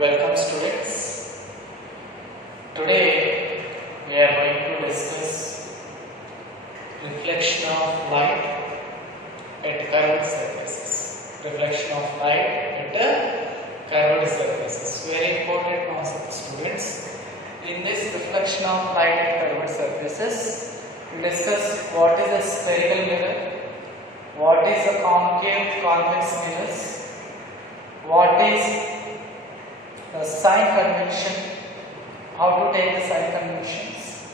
Welcome students. Today we are going to discuss reflection of light at curved surfaces. Reflection of light at curved surfaces. Very important concept, students. In this reflection of light at curved surfaces, we discuss what is a spherical mirror, what is a concave convex mirrors, what is the sign convention, how to take the sign conventions.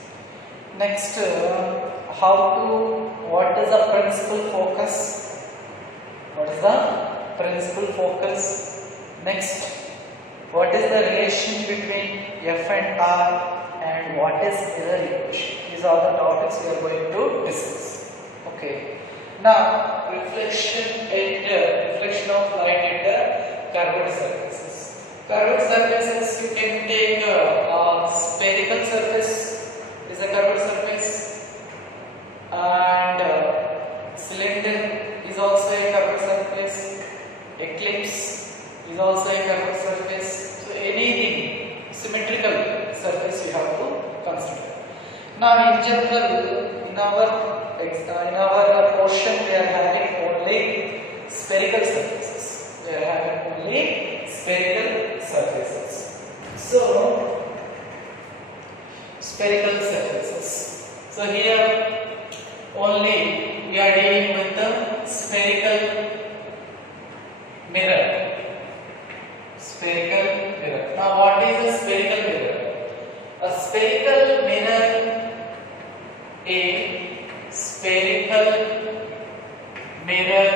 Next, what is the principal focus? What is the principal focus? Next, what is the relation between F and R and what is error equation? These are the topics we are going to discuss. Okay. Now, reflection of light at curved surfaces. Curved surfaces, you can take a spherical surface is a curved surface, and cylinder is also a curved surface, eclipse is also a curved surface. So anything symmetrical surface you have to consider. Now in general, in our portion we are having only spherical surfaces. We are having only spherical surfaces. So spherical surfaces. So here only we are dealing with the spherical mirror. Spherical mirror. Now what is a spherical mirror? A spherical mirror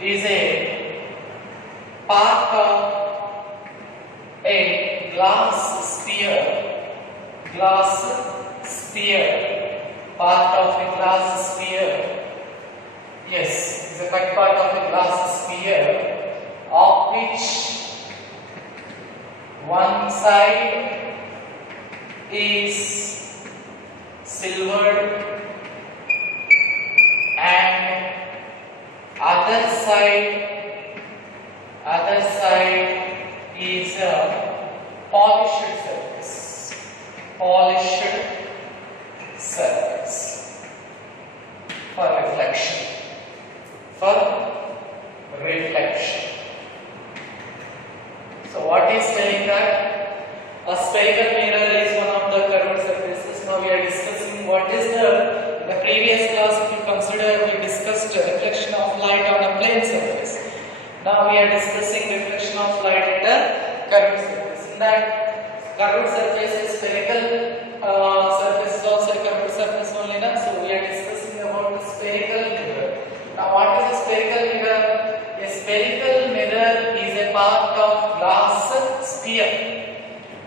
is a part of a glass sphere, part of a glass sphere. Yes, it's a part of a glass sphere of which one side is silvered and other side is a polished surface for reflection. So what is telling that a spherical mirror is one of the curved surfaces. Now we are discussing what is the previous class. If you consider, we discussed reflection of light on a plane surface. Now we are discussing reflection of light at a curved surface. In that curved surface is spherical surface is also a curved surface only. So we are discussing about the spherical mirror. Now what is a spherical mirror? A spherical mirror is a part of glass sphere.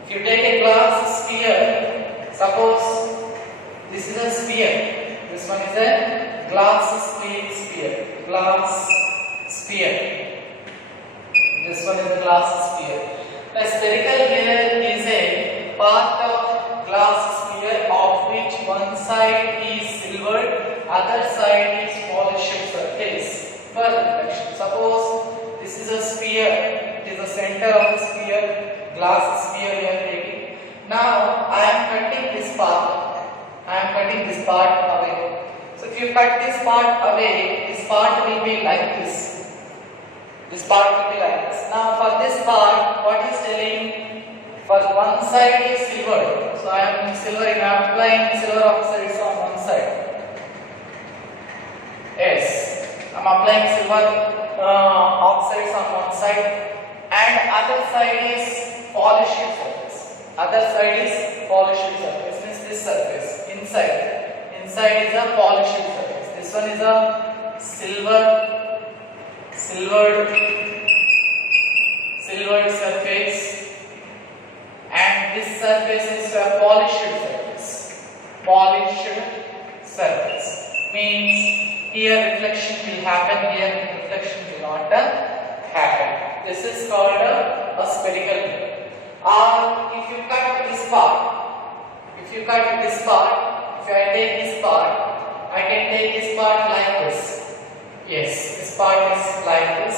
If you take a glass sphere, suppose this is a sphere, this one is a glass sphere, this one is a glass sphere. A spherical mirror is a part of glass sphere of which one side is silvered, other side is polished surface for reflection. Suppose this is a sphere, it is the center of the sphere, glass sphere we are taking. Now I am cutting this part away. So if you cut this part away, this part will be like this. Now for this part, what is telling? For one side is silvered. So I am applying silver oxides on one side. Yes, I am applying silver oxides on one side, and other side is polished surface. Means this surface inside is a polished surface. This one is a silvered surface, and this surface is a polished surface. Means here reflection will happen, here reflection will not happen. This is called a spherical mirror. Or if you cut this part, if I take this part, I can take this part like this. Yes, this part is like this.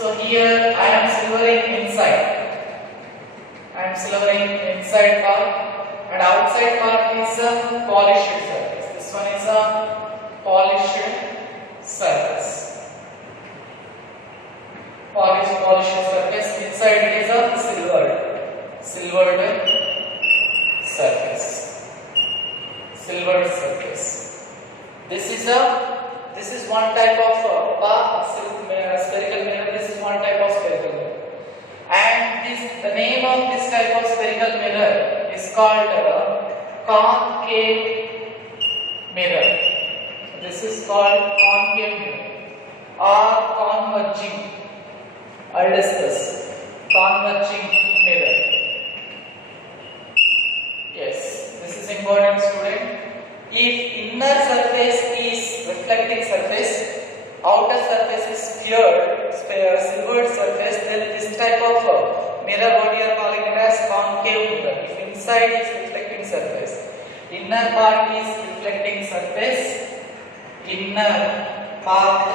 So here I am silvering inside. I am silvering inside part, and outside part is a polished surface. This one is a polished surface. Polished surface. Inside it is a silvered surface. Silvered surface. This is one type of spherical mirror. This is one type of spherical mirror. And the name of this type of spherical mirror is called concave mirror. This is called concave mirror or converging. I'll discuss converging mirror. Yes, this is important, student. If inner surface is reflecting surface, outer surface is clear, silvered surface, then this type of mirror, what we are calling it as concave mirror. If inside is reflecting surface, inner part is reflecting surface, inner part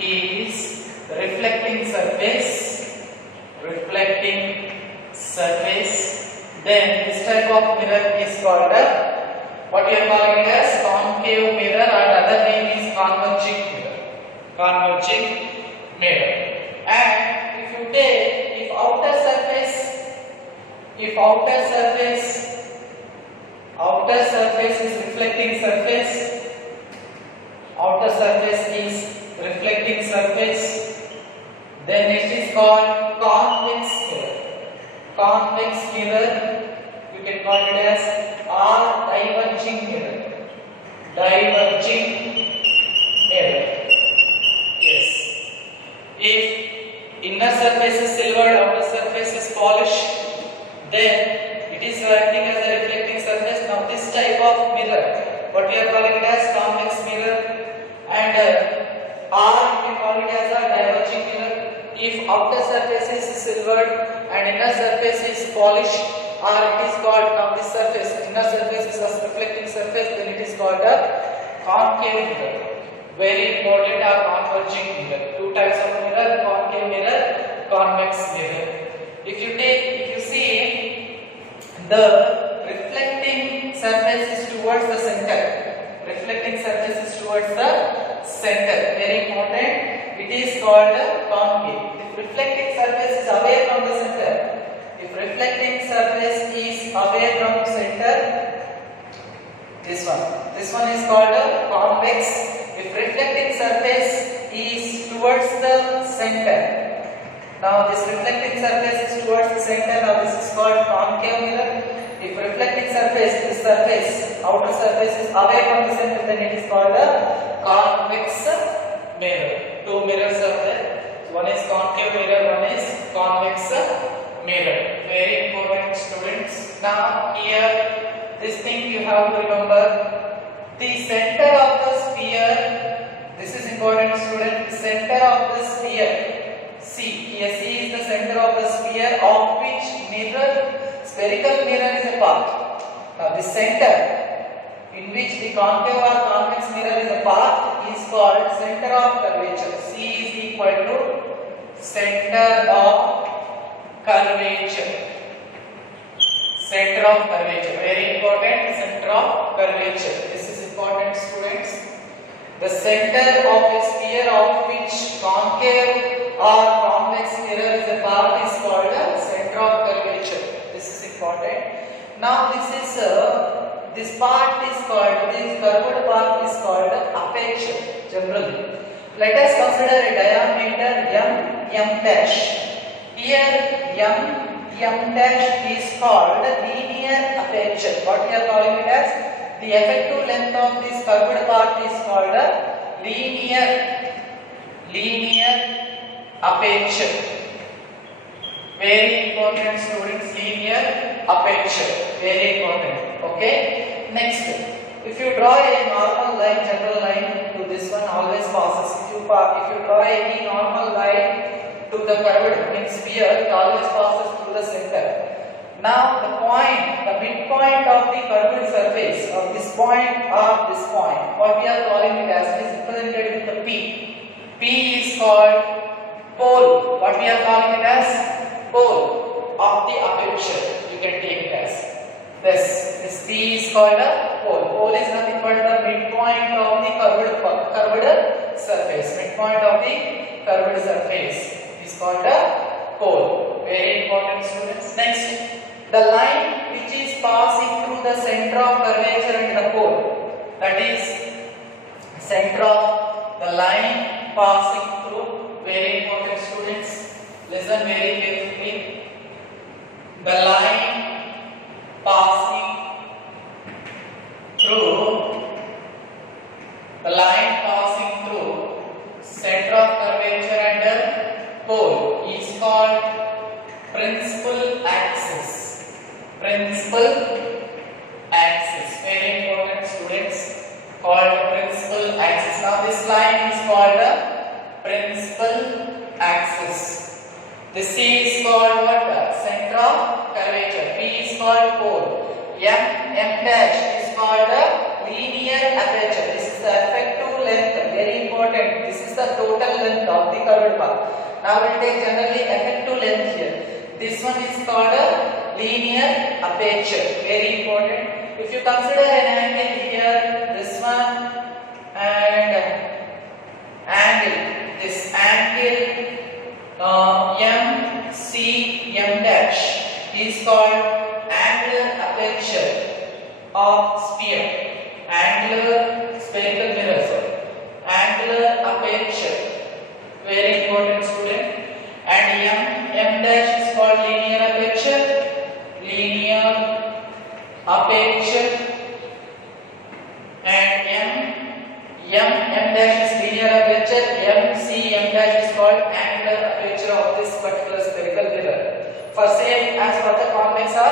is reflecting surface, then this type of mirror is called what we are calling as concave mirror, and other name is converging mirror. And if you take, if outer surface is reflecting surface, then it is called convex mirror. Convex mirror, you can call it as or diverging mirror. Yes. If inner surface is silvered, outer surface is polished, then it is acting as a reflecting surface. Now this type of mirror, what we are calling it as convex mirror, and or you can call it as a diverging mirror. If outer surface is silvered and inner surface is polished, or it is called, now this surface, inner surface is a reflecting surface, then it is called a concave mirror. Very important are converging mirror. Two types of mirror, concave mirror, convex mirror. If you see, the reflecting surface is towards the center. Reflecting surface is towards the center. Very important. It is called concave. If reflecting surface is away from the center, this one is called a convex. If reflecting surface is towards the center, now this reflecting surface is towards the center, now this is called concave mirror. If reflecting surface, outer surface is away from the center, then it is called a convex mirror. Two mirrors are there. One is concave mirror, one is convex mirror. Very important, students. Now here, this thing you have to remember. The center of the sphere, this is important, student. The center of the sphere, C. Here C is the center of the sphere of which spherical mirror is a part. Now the center in which the concave or convex mirror is a part is called center of curvature. C is equal to center of curvature. Center of curvature. Very important. Center of curvature. This is important, students. The center of a sphere of which concave or convex mirror is a part is called a center of curvature. This is important. Now this part is called, this curved part is called aperture generally. Let us consider a diameter m dash. Here m dash is called linear aperture. What we are calling it as? The effective length of this curved part is called a linear aperture. Very important, students. Linear aperture. Very important. Okay. Next, if you draw a normal line, general line to this one, always passes. If you draw any normal line to the curved sphere, it always passes through the center. Now the midpoint of the curved surface of this point or this point, what we are calling it as, is represented with the P. P is called pole. What we are calling it as pole of the aperture. You can take it as this. This P is called a pole. Pole is nothing but the midpoint of the curved surface. Midpoint of the curved surface is called a pole. Very important, students. Next, the line which is passing through the center of curvature and the pole. That is center of the line passing through. Very important, students. Listen very carefully. The line passing through center of curvature and the pole is called principal axis. Principal axis. Very important, students. Called principal axis. Now this line is called the principal axis. The C is called what? Center of curvature. P is called pole. M dash is called the linear aperture. This is the effective length. Very important. This is the total length of the curved path. Now we will take generally effective length here. This one is called a linear aperture. Very important. If you consider an angle here, this one and angle, this angle M dash is called angular aperture of sphere. Angular spherical mirror. Angular aperture. Very important, student. And M dash is called linear aperture. Linear aperture. And M dash is linear aperture. M dash is called angular aperture of this particular spherical mirror. For same as for the convex or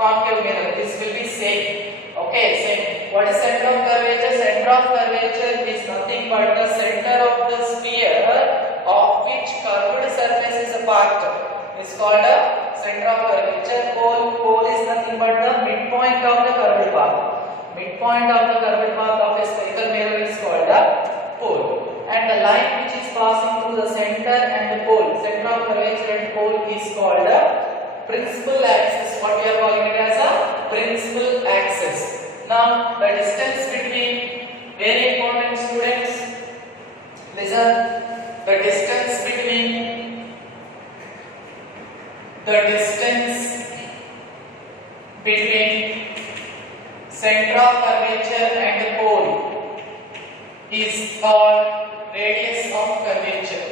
concave mirror, this will be same. Okay, same. What is center of curvature? Center of curvature is nothing but the center of the sphere of which curved surface is a part. It's called a center of curvature. Pole is nothing but the midpoint of the curved path. Midpoint of the curved path of a spherical mirror is called a pole. And the line which is passing through the center and the pole, center of curvature and pole, is called a principal axis. What we are calling it as a principal axis. Now the distance between, very important, students, listen, the distance between center of curvature and the pole is called radius of curvature.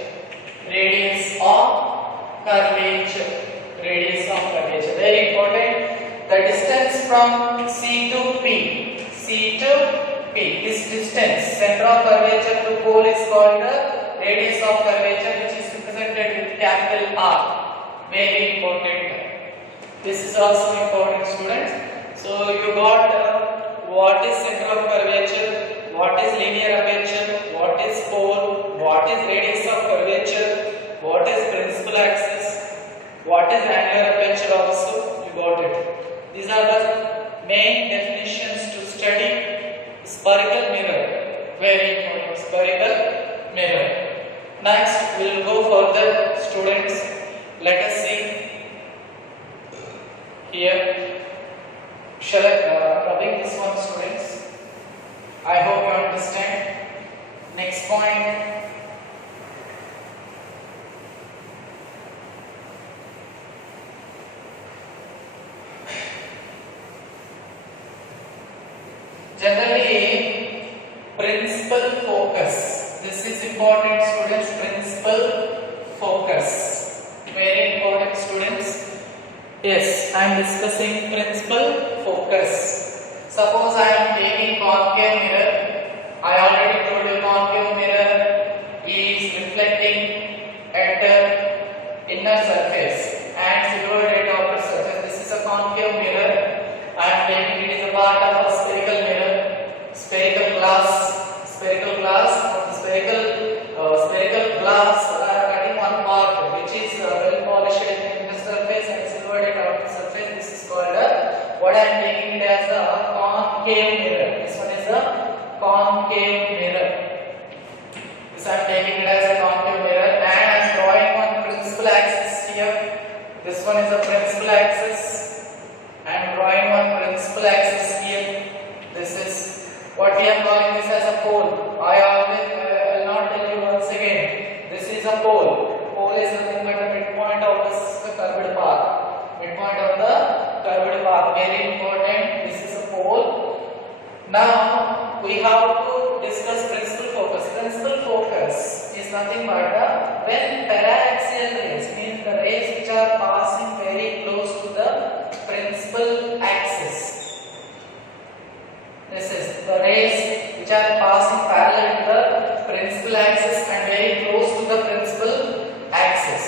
Radius of curvature. Radius of curvature. Very important. The distance from C to P. This distance, center of curvature to pole, is called the radius of curvature, which is represented with capital R. Very important. This is also important, students. So you got what is center of curvature, what is linear aperture, what is pole, what is radius of curvature, what is principal axis, what is angular aperture also. You got it. These are the main definitions to study spherical mirror. Very important, spherical mirror. Next, we will go further, students. Let us see here. Shall I rubbing this one, students? I hope you understand. Next point. Generally, principal focus. This is important, students. Principal focus. Very important, students. Yes, I am discussing principal focus. Suppose I am taking concave mirror. I already told you concave mirror is reflecting at the inner surface and silhouette at outer surface. This is a concave mirror. I am taking it is a part of a spherical mirror, spherical glass, spherical glass cutting one part which is well polished at the surface and silhouette at outer surface. This is called what I am taking it as a concave mirror. This one is a concave mirror. This I am taking it as a concave mirror and I am drawing principal axis here. This is what we are calling this as a pole. I will not tell you once again. This is a pole. Pole is nothing but the midpoint of this curved path. Midpoint of the curved path. Very important. This is a pole. Now we have to discuss principal focus. Principal focus is nothing but when para-axial rays, means the rays which are passing very close to the principal axis. This is the rays which are passing parallel to the principal axis and very close to the principal axis.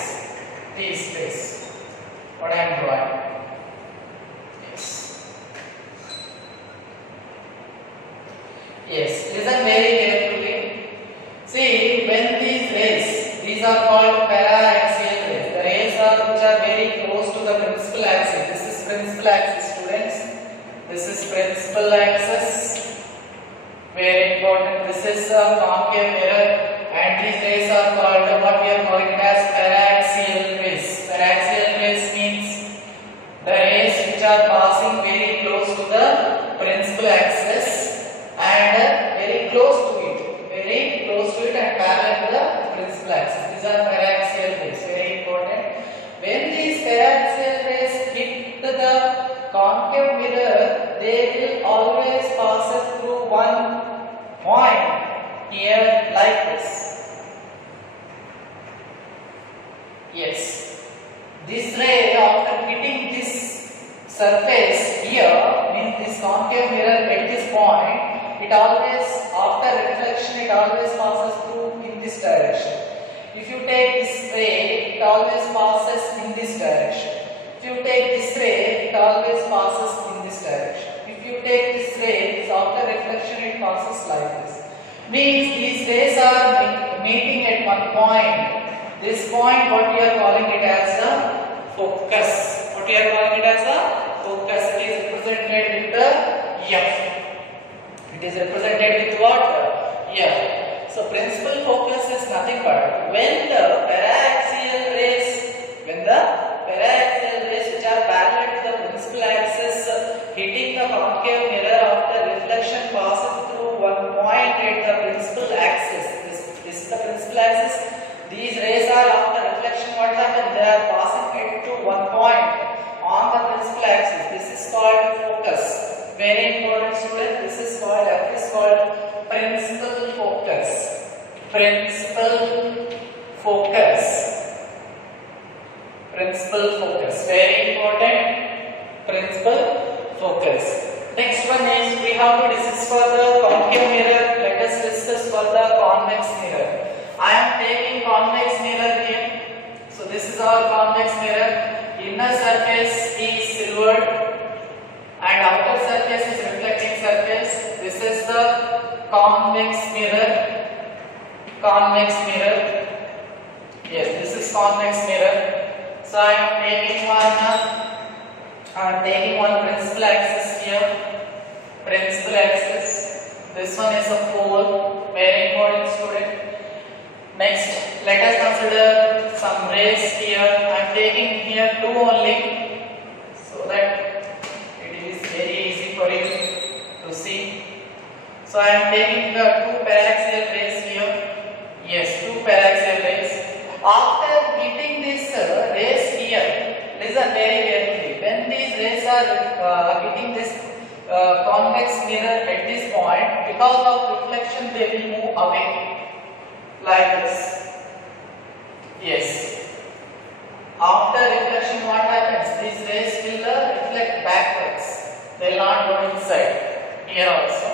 These rays. What I am drawing. Yes, listen very carefully. See, when these rays, these are called para-axial rays. The rays which are very close to the principal axis. This is principal axis, students. This is principal axis. Very important. This is a concave mirror, and these rays are called what we are calling it as para-axial rays. Para-axial rays means the rays which are passing very close to the principal axis and very close to it and parallel to the principal axis. These are para-axial rays. Very important. When these para-axial rays hit the concave mirror, they will always pass through one point here like this. Yes. This ray after hitting this surface here, means this concave mirror at this point, it always, after reflection, it always passes through in this direction. If you take this ray, it always passes in this direction. If you take this ray, it always passes in this direction. If you take this ray, after reflection, it passes like this. Means these rays are meeting at one point. This point, what we are calling it as a focus. What we are calling it as a focus. It is represented with the F. It is represented with what? F. So principal focus is nothing but when the para-axial rays, which are parallel to the principal axis hitting the concave mirror after reflection passes through one point at the principal axis. This is the principal axis. These rays are after reflection, what happens? They are passing it to one point on the principal axis. This is called focus. Very important, student. This is called principal focus. Principal focus. Principal focus. Very important. Principal focus. Next one is we have to discuss for the concave mirror. Let us discuss for the convex mirror. I am taking convex mirror here. So this is our convex mirror. Inner surface is silvered and outer surface is reflecting surface. This is the convex mirror. Convex mirror. Yes, this is convex mirror. So I am taking one principal axis here. Principal axis. This one is a pole. Very important, student. Next, let us consider some rays here. I am taking here two only, so that it is very easy for you to see. So I am taking the two paraxial rays here. Yes, two paraxial rays. After hitting this rays here, listen very carefully. When these rays are hitting this convex mirror at this point, because of reflection, they will move away like this. Yes. After reflection, what happens? These rays will reflect backwards. They will not go inside. Here also.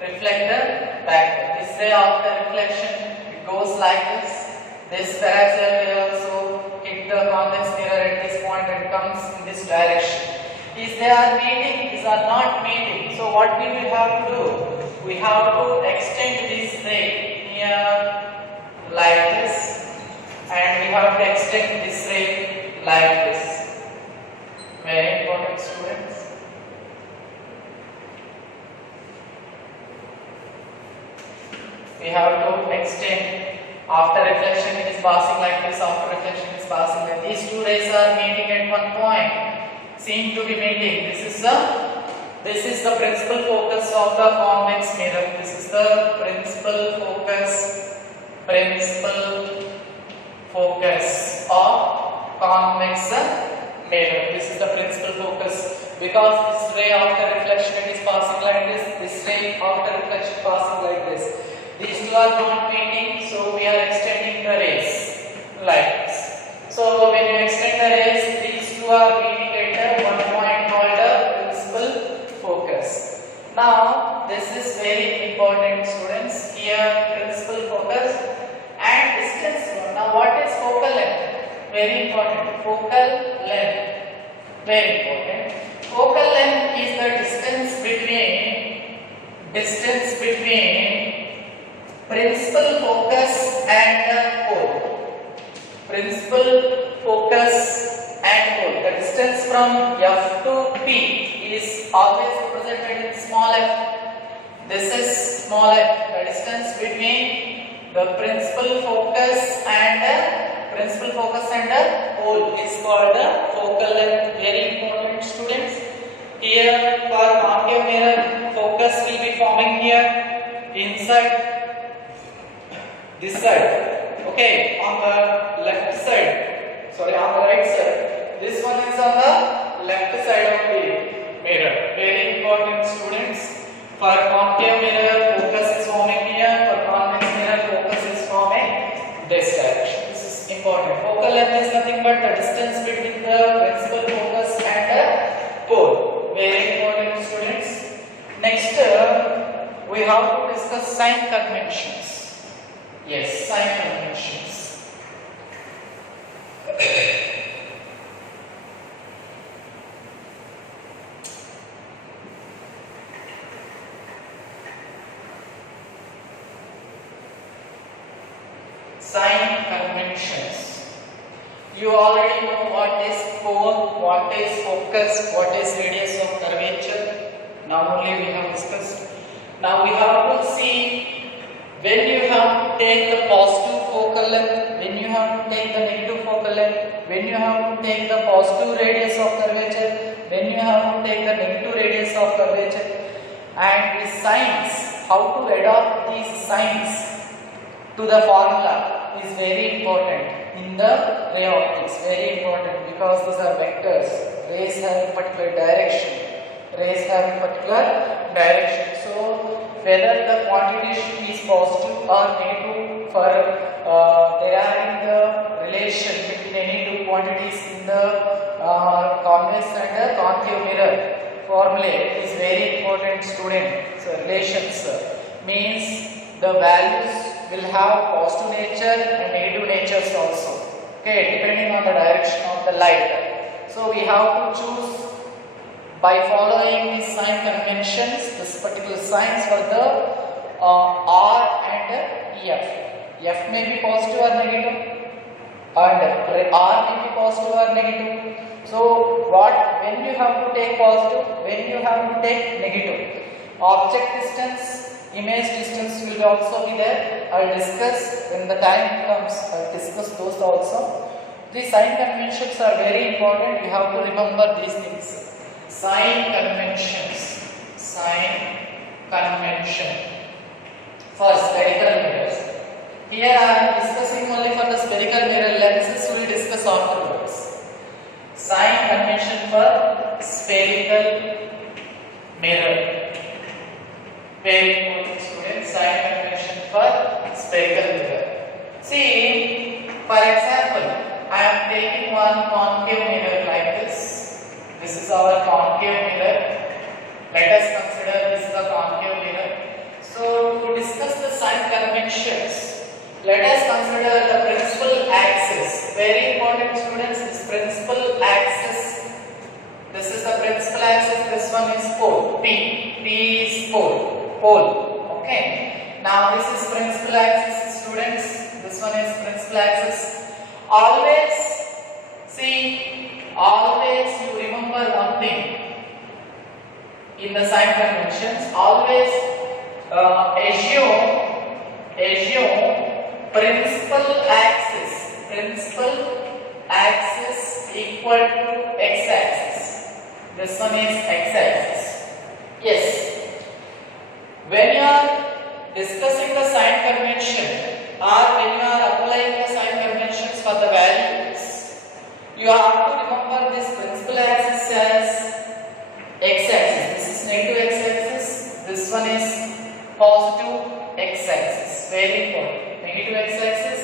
Reflector backward. This ray after reflection, it goes like this. This paraxial ray also hit the convex mirror at this point and comes in this direction. If they are meeting, these are not meeting. So what we will have to do? We have to extend this ray here like this, and we have to extend this ray like this. Very important, students. We have to extend. After reflection it is passing like this, after reflection it is passing like this. These two rays are meeting at one point, seem to be meeting. This is the This is the principal focus of the convex mirror. This is the principal focus of convex mirror. This is the principal focus, because this ray of the reflection is passing like this. This ray of the reflection passing like this. These two are not meeting, so we are extending the rays like this. So when you extend the rays, these two are meeting at one point called the principal focus. Now this is very important, students. Here principal focus and distance. Now what is focal length? Very important. Focal length. Very important. Focal length is the distance between principal focus and the pole. Principal focus and pole. The distance from F to P is always represented in small f. This is small f. The distance between the principal focus and the pole is called the focal length. Very important, students. Here for concave mirror, focus will be forming here inside this side. Okay, on the left side. Sorry, on the right side. This one is on the left side of the mirror. Very important, students. For concave mirror, focus is forming here. For convex mirror, focus is forming this direction. This is important. Focal length is nothing but the distance between the principal focus and the pole. Very important, students. Next, we have to discuss sign conventions. Yes, sign conventions. Sign conventions. You already know what is pole, what is focus, what is radius of curvature. Now only we have discussed. Now we have to see when you have to take the positive focal length, when you have to take the negative focal length, when you have to take the positive radius of curvature, when you have to take the negative radius of curvature, and the signs, how to adopt these signs to the formula is very important in the ray optics. Very important, because these are vectors. Rays have a particular direction. So whether the quantitation is positive or negative, for there are in the relation between any two quantities in the convex and the concave mirror formula is very important, student. So relations means the values will have positive nature and negative natures also. Okay, depending on the direction of the light. So we have to choose by following these sign conventions, this particular signs for the R and F. F may be positive or negative, and R may be positive or negative. So when you have to take positive, when you have to take negative. Object distance, image distance will also be there. I will discuss when the time comes. I will discuss those also. These sign conventions are very important. We have to remember these things. Sign conventions. For spherical mirrors. Here I am discussing only for the spherical mirror lenses. We will discuss afterwards. Sign convention for spherical mirror. Very important, students. Sign convention for spherical mirror. See, for example, I am taking one concave mirror like this. This is our concave mirror. Let us consider this is a concave mirror. So to discuss the sign conventions, let us consider the principal axis. Very important, students. This principal axis. This is the principal axis. This one is pole. P is pole. Okay. Now this is principal axis, students. This one is principal axis. Always you remember one thing in the sign conventions. Always assume principal axis equal to x axis. This one is x axis. When you are discussing the sign convention or when you are applying the sign conventions for the values, you have to remember this principal axis as x-axis. This is negative x-axis. This one is positive x-axis. Very important. Negative x-axis,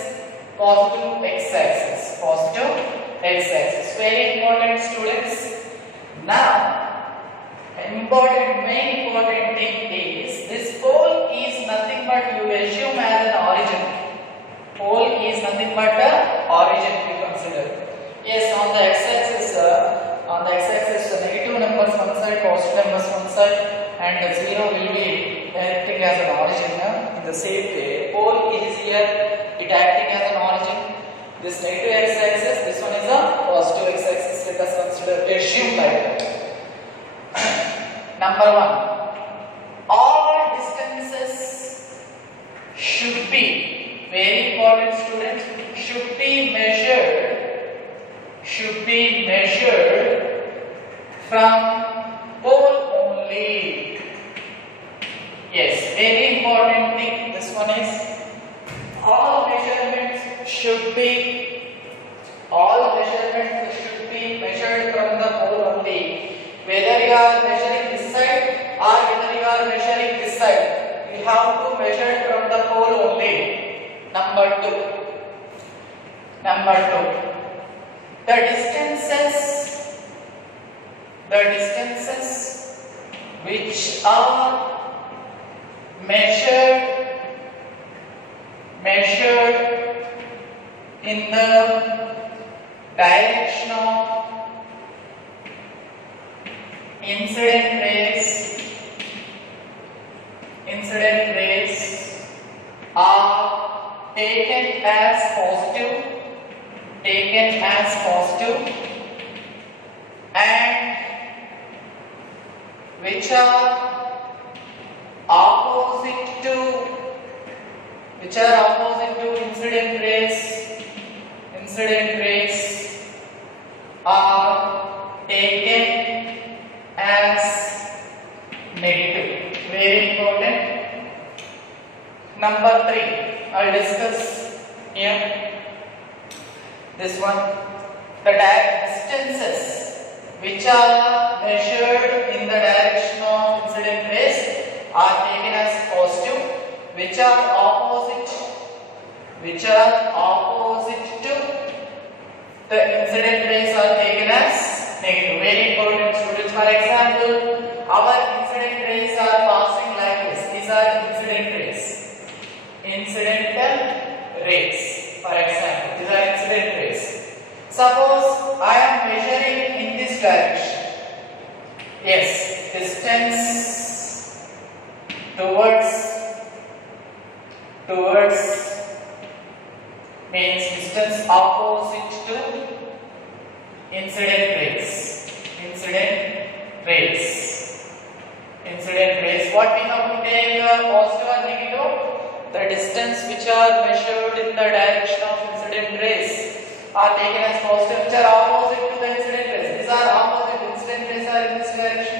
positive x-axis. Positive x-axis. Very important, students. Now, main important thing is this pole is nothing but you assume as an origin. Pole is nothing but a origin we consider. Yes, on the x-axis, negative numbers one side, positive numbers one side, and 0 will be acting as an origin. In the same way, pole is here, it acting as an origin. This negative x-axis, this one is a positive x-axis. Let us consider, assume like that. Number 1, all distances should be, very important students, should be measured from pole only. Yes, very important thing. This one is all measurements should be measured from the pole only. Whether you are measuring this side or whether you are measuring this side, you have to measure from the pole only. Number 2. The distances which are measured in the direction of incident rays are taken as positive, and which are opposite to incident rays are taken as negative. Very important. Number 3, I'll discuss here. This one, the distances which are measured in the direction of incident rays are taken as positive, which are opposite to the incident rays are taken as negative. Very important, students. For example, our incident rays are passing like this. These are incidental rays. For example, these are incident rays. Suppose I am measuring in this direction. Yes, distance towards means distance opposite to incident rays. What we have to take, positive or negative? The distance which are measured in the direction of incident rays are taken as positive, which are opposite to the incident rays. These are opposite. Incident rays are in this direction.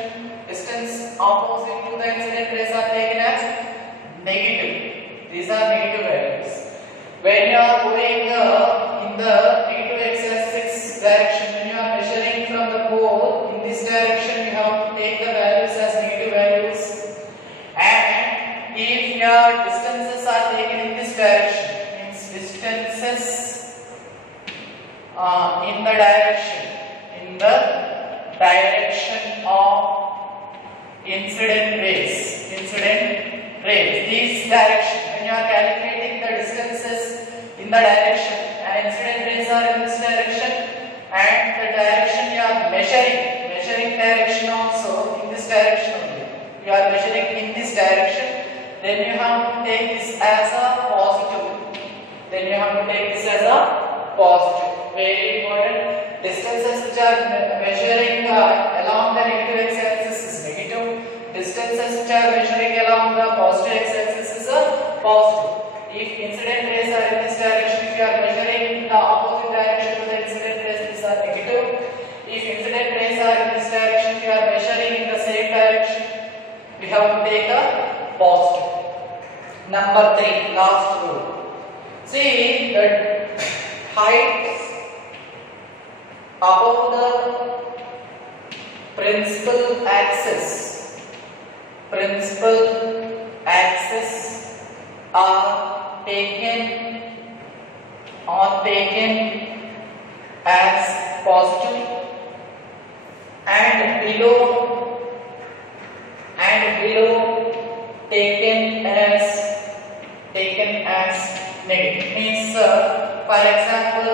Distance opposite to the incident rays are taken as negative. These are negative values. When you are going in the negative x-axis direction, when you are measuring from the pole in this direction, you have to take the values as negative values. And if your distances are taken in this direction, means distances in the direction of incident rays. These direction, when you are calculating the distances in the direction, and incident rays are in this direction, and the direction you are measuring direction also in this direction only. You are measuring in this direction, then you have to take this as a positive. Very important. Distances which are measuring along the negative x-axis is negative. Distances which are measuring along the positive x-axis is a positive. If incident rays are in this direction, if you are measuring in the opposite direction to the incident rays, these are negative. If incident rays are in this direction, if you are measuring in the same direction, we have to take a positive. Number 3, last rule. See that heights above the principal axis are taken as positive, and below taken as negative. Means for example,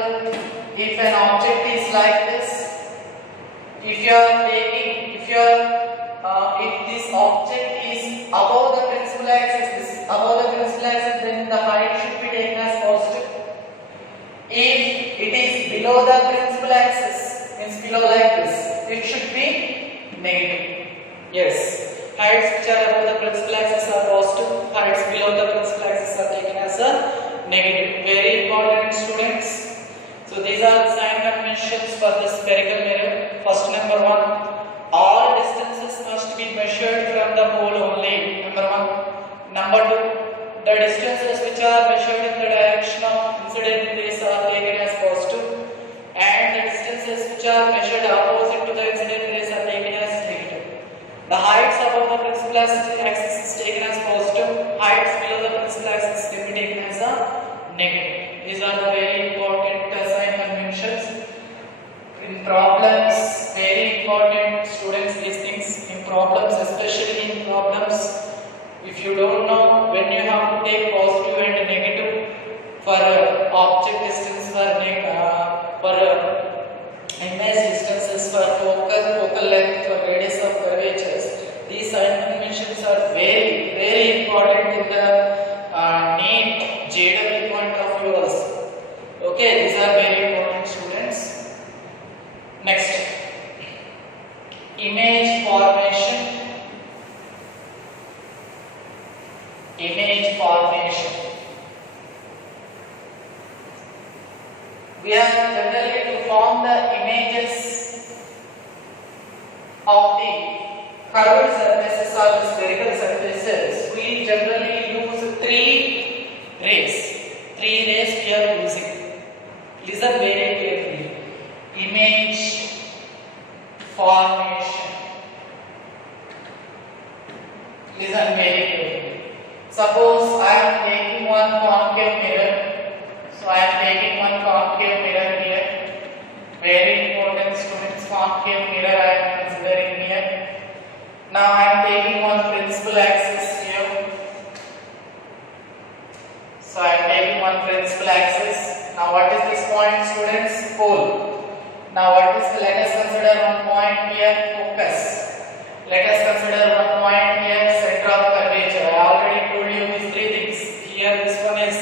if an object is like this, if this object is above the principal axis, then the height should be taken as positive. If it is below the principal axis, means below like this, it should be negative. Yes. Heights which are above the principal axis are positive, heights below the principal axis are taken as a negative. Very important, students. So these are the sign conventions for the spherical mirror. First, number 1, all distances must be measured from the pole only. Number 1. Number 2, the distances which are measured in the direction of incident rays are taken as positive, and the distances which are measured opposite to the incident rays are taken as negative. The heights above the principal axis is taken as positive, heights below the principal axis can be taken as a negative. These are the very important sign conventions. In problems, very important, students, these things in problems, especially in problems, if you don't know when you have to take positive and negative for object distance, for image distances, for focal length, for radius of curvatures, these sign conventions are very, very important in the NEET JW point of view also. Okay, these are very important, students. Next, image formation. We are generally to form the images of the curved surfaces or the spherical surfaces. We generally use three rays. We are using. Listen very carefully. Image formation. Listen very carefully. Suppose I am taking one concave mirror. So I am taking one concave mirror here. Very important, students. Concave mirror I am considering here. Now I am taking one principal axis here. So I am taking one principal axis. Now what is this point, students? Pole. Now let us consider one point here, focus. Let us consider one point here, center of curvature. I already told you these three things. Here this one is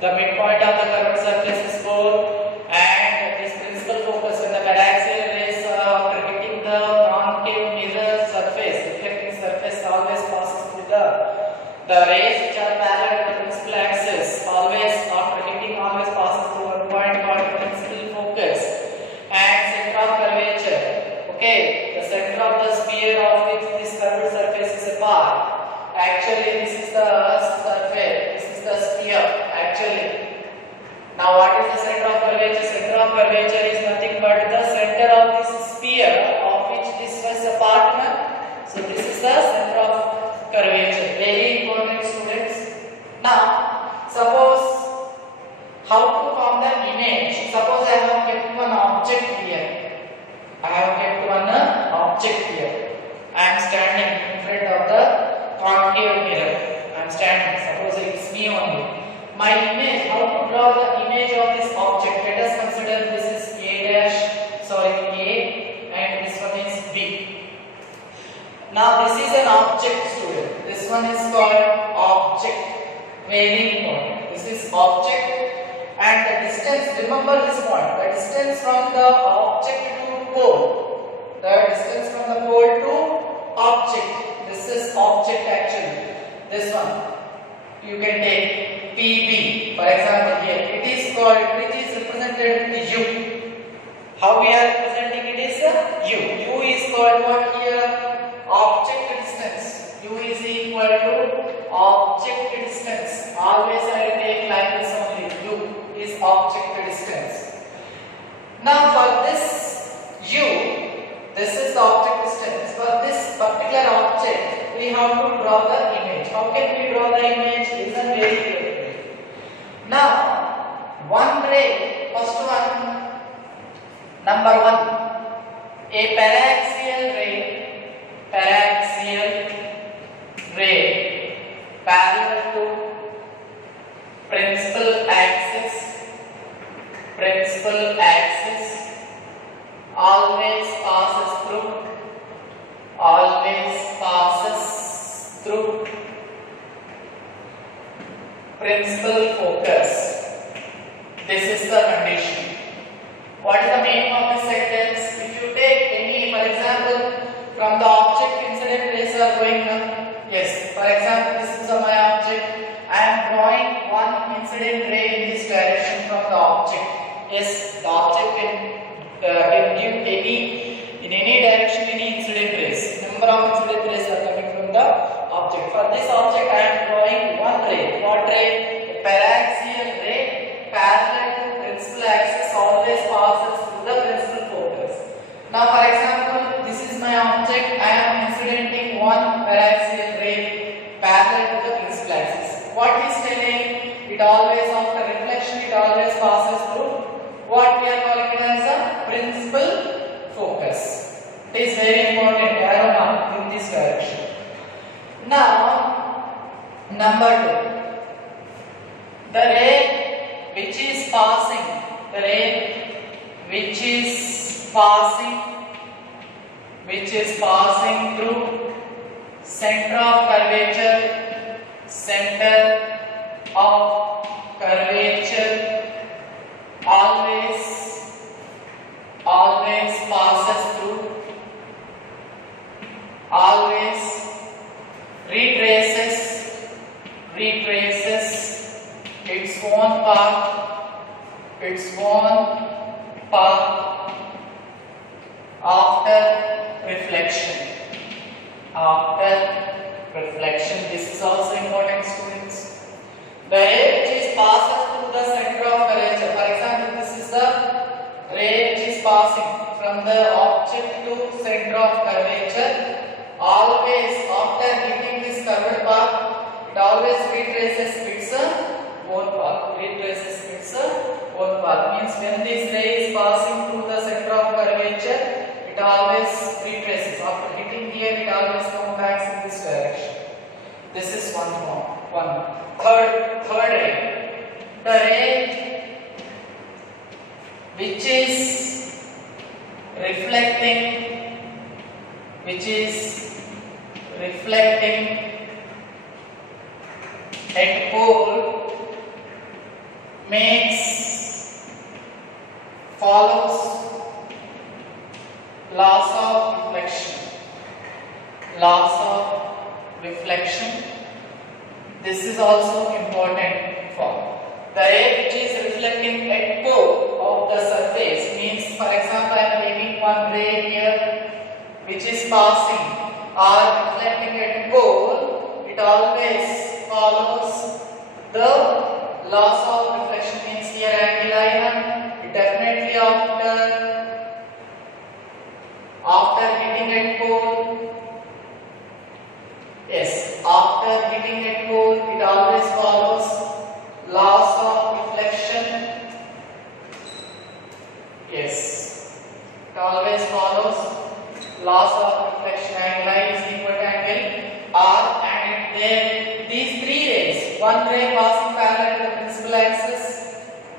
the midpoint of the curved surface is pole, and this principal focus when the coaxial rays after hitting the concave mirror surface, reflecting surface always passes through the rays which are parallel to the principal axis, always after hitting always passes through one point called principal focus. And center of curvature. Okay, the center of the sphere of which this curved surface is a part. Actually, this is the surface. This is the sphere. Actually, now what is the center of curvature? Center of curvature is nothing but the center of this sphere of which this was a part. So this is the center of curvature. Very important, students. Now, suppose how to form the image. Suppose I have kept one object here. I am standing in front of the concave mirror. I am standing. Suppose it's me only. My image, how to draw the image of this object? Let us consider this is A, and this one is B. Now this is an object, student. This one is called object. Very important. This is object. And the distance, remember this point, the distance from the object to pole. The distance from the pole to object. This is object actually. This one. You can take PB. For example here. It is called, it is represented with U. How we are representing it is U. U is called what here? Object distance. U is equal to object distance. Always I will take like this only. U is object distance. Now for this U, this is the object distance. For this particular object, we have to draw the image. How can we draw the image? Listen very carefully. Now, one ray, first one, number one, a paraxial ray parallel to principal axis always passes through principal focus. This is the condition. What is the meaning of this sentence? If you take any, for example, from the object incident rays are going up. Yes, for example, this is my object. I am drawing one incident ray in this direction from the object. Yes, the object can give any direction any incident rays. Number of incident rays are coming from the object. For this object, I am drawing one ray. What ray? A paraxial ray parallel to principal axis always passes through the principal focus. Now, for example, this is my object. I am incidenting one paraxial ray parallel to the principal axis. What is telling? It always, after reflection, it always passes through what we are calling it as a principal focus. It is very important arrow mark in this direction. Now, number two, the ray which is passing through center of curvature always passes through, always retraces its own path after reflection. This is also important, students. The ray which is passes through the center of curvature. For example, this is the ray which is passing from the object to center of curvature. Always after hitting this curved path, it always retraces its own path. Means when this ray is passing through the center of curvature, it always retraces. After hitting here, it always comes back in this direction. This is one more. Third ray. The ray which is reflecting at pole follows laws of reflection. This is also important for the ray which is reflecting at pole of the surface. Means, for example, I am taking one ray here which is passing or reflecting at pole. It always follows the laws of reflection. Means here angle I1, it definitely after hitting at pole. Yes, after hitting at pole, it always follows laws of reflection. Yes, it always follows laws of reflection. Angle I is equal to angle R, and then these three rays, one ray passing parallel to the principal axis,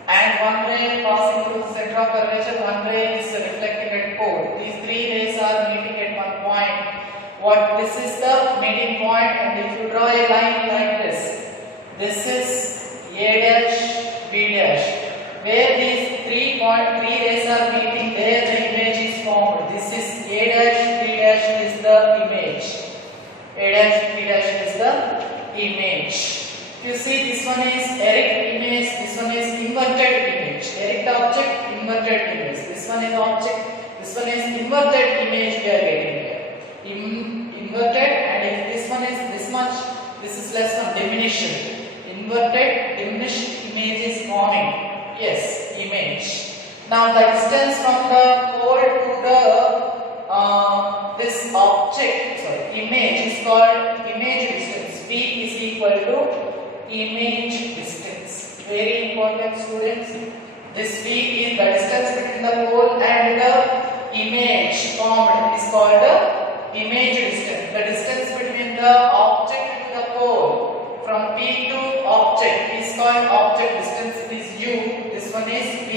and one ray passing through the center of curvature, one ray is reflecting at pole. These three rays are meeting at one point. This is the meeting point, and if you draw a line like this is A dash, B dash. Where these 3 rays are meeting, there the image is formed. This is A dash, B dash is the image. A dash, B dash is the image. You see, this one is erect image, this one is inverted image. Erect object, inverted image. This one is object, this one is inverted image we are getting here. Inverted, and if this one is this much, This is less than diminution. Inverted diminished image is forming. Yes, image. Now the distance from the pole to the this object, image is called image distance. V is equal to image distance. Very important, students. This V is the distance between the pole and the image formed is called the image distance. The distance between the object to the pole from P to object is called object distance. It is U. This one is V.